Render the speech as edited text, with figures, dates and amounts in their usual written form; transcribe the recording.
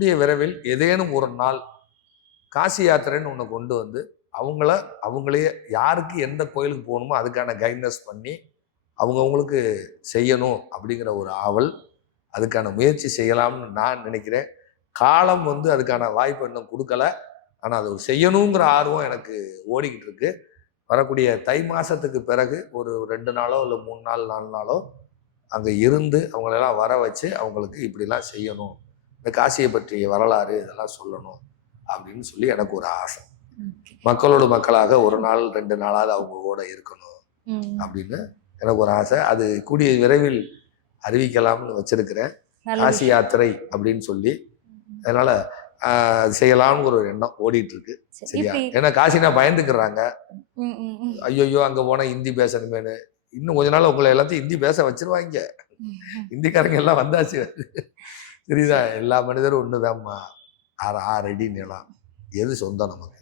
கூடிய விரைவில் ஏதேனும் ஒரு நாள் காசி யாத்திரைன்னு ஒன்று கொண்டு வந்து அவங்களே யாருக்கு எந்த கோயிலுக்கு போகணுமோ அதுக்கான கைட்னஸ் பண்ணி அவங்கவுங்களுக்கு செய்யணும் அப்படிங்கிற ஒரு ஆவல், அதுக்கான முயற்சி செய்யலாம்னு நான் நினைக்கிறேன். காலம் அதுக்கான வாய்ப்பு இன்னும் கொடுக்கல. ஆனால் அது செய்யணுங்கிற ஆர்வம் எனக்கு ஓடிக்கிட்டு இருக்கு. வரக்கூடிய தை மாதத்துக்கு பிறகு ஒரு 2 நாளோ இல்லை 3 நாள் 4 நாளோ அங்கே இருந்து அவங்களெல்லாம் வர வச்சு அவங்களுக்கு இப்படிலாம் செய்யணும், இந்த காசியை பற்றிய வரலாறு இதெல்லாம் சொல்லணும் அப்படின்னு சொல்லி எனக்கு ஒரு ஆசை. மக்களோட மக்களாக ஒரு நாள் 2 நாளாவது அவங்க கூட இருக்கணும் அப்படின்னு எனக்கு ஒரு ஆசை. அது கூடிய விரைவில் அறிவிக்கலாம்னு வச்சிருக்கிறேன், காசி யாத்திரை அப்படின்னு சொல்லி. அதனால செய்யலாம்னு ஒரு எண்ணம் ஓடிட்டு இருக்கு. சரியா? ஏன்னா காசினா பயந்துக்கிறாங்க, ஐயோ அங்க போனா ஹிந்தி பேசணுமேனு. இன்னும் கொஞ்ச நாள் உங்களை எல்லாத்தையும் ஹிந்தி பேச வச்சிருவாங்க. ஹிந்திக்காரங்க எல்லாம் வந்தாச்சு. சரிதா? எல்லா மனிதரும் ஒண்ணுதான்மா. 6 அடி நிலம், எது சொந்தம் நமக்கு?